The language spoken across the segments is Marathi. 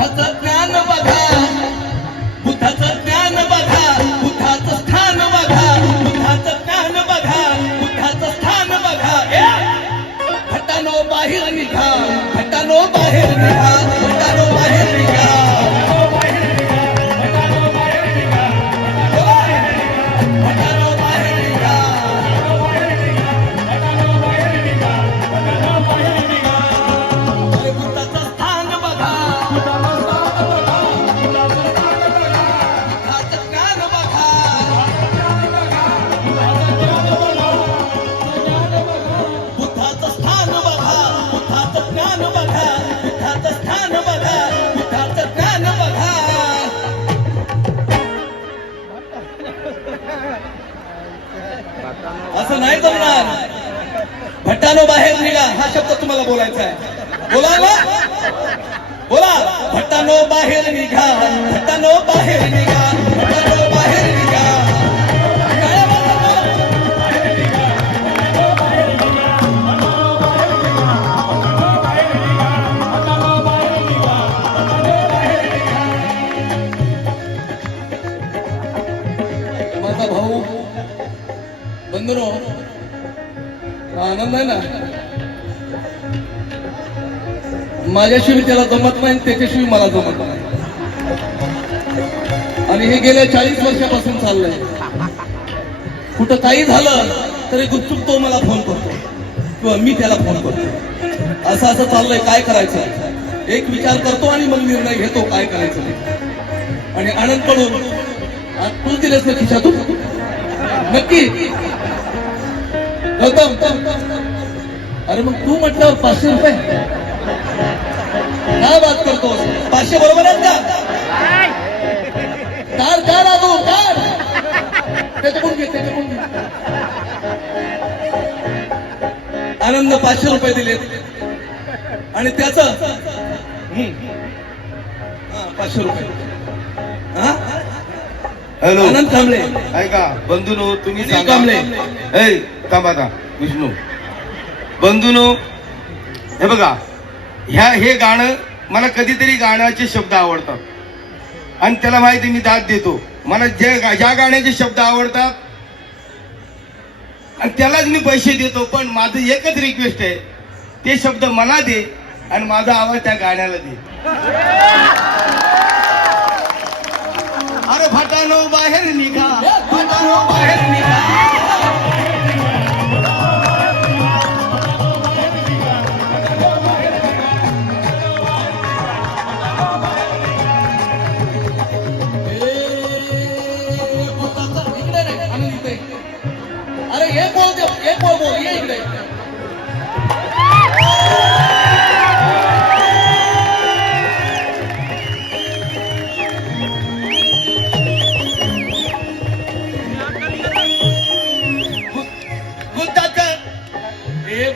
बुद्धाचं ज्ञान बघा, बुद्धाचं ज्ञान बघा, बुद्धाचं स्थान बघा, बुद्धाचं ज्ञान बघा, बुद्धाचं स्थान बघा. भटानो बाहेर निघा, भटानो बाहेर निघा, भटानो बाहेर निघा. असं नाही जमणार. भटानो बाहेर निघा हा शब्द तुम्हाला बोलायचा आहे. बोला ना, बोला. भटानो बाहेर निघा, भटानो बाहेर निघा, भटानो बाहेर निघा. माझा भाऊ बंधनो आनंद आहे ना. माझ्याशिवाय त्याला जमत नाही, त्याच्याशिवाय मला जमत नाही. आणि हे गेल्या 40 वर्षापासून चाललंय. कुठं काही झालं तरी गुपचूप तो मला फोन करतो किंवा मी त्याला फोन करतो. असं चाललंय. काय करायचं एक विचार करतो आणि मग निर्णय घेतो काय करायचं. आणि आनंद पडून तू दिलेस ना खिशातून नक्की गौतम. अरे मग तू म्हटल्यावर 500 रुपये काय बात करतोस? 500 बरोबर आहेत का? कार लागू कार त्याच्याकडून घे, त्याच्याकडून घे. आनंद 500 रुपये दिले आणि त्याच 500 रुपये. हा हॅलो आनंद कांबळे ऐका बंधूनो, तुम्ही अनिल कांबळे. थांबा विष्णू. बंधूनो हे बघा, हे गाणं मला कधीतरी गाण्याचे शब्द आवडतात आणि त्याला माहिती मी दाद देतो. मला ज्या गाण्याचे शब्द आवडतात आणि त्यालाच मी पैसे देतो. पण माझं एकच रिक्वेस्ट आहे, ते शब्द मला दे आणि माझा आवाज त्या गाण्याला दे. अरे भटानो बाहेर निघा, भटानो बाहेर निघा. अरे हे बोल ये इकडे.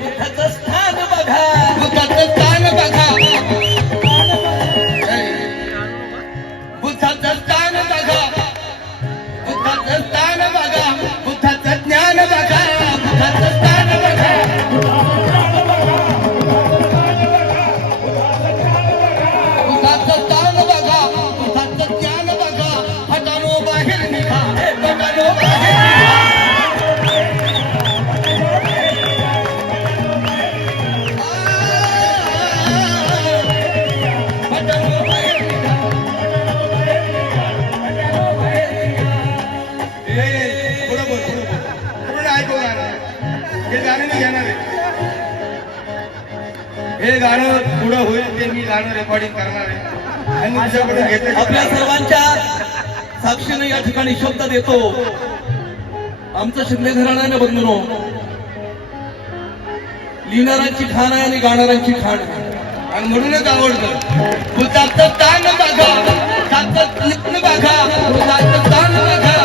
बुद्धाचं स्थान बघा, बुद्धाचं स्थान बघा, बुद्धाचं स्थान बघा, बुद्धाचं स्थान बघा, बुद्धाचं ज्ञान बघा, बुद्धाचं स्थान बघा. बुद्धाचं स्थान बघा, बुद्धाचं ज्ञान बघा. भटानो बाहेर निघा, भटानो बाहेर निघा. हे गाणं पुढं होईल ते मी गाणं रेकॉर्डिंग करणार आहे आणि तुझ्याकडून घेतले. आपल्या सर्वांच्या साक्षीने या ठिकाणी शब्द देतो. आमचं शिंदे घराण्याने बंधनो लिहिणाऱ्यांची खाण आहे आणि गाणाऱ्यांची खाण आहे आणि म्हणूनच आवडतं. बुद्धाचं स्थान बघा, बुद्धाचं ज्ञान बघा, बुद्धाचं स्थान बघा,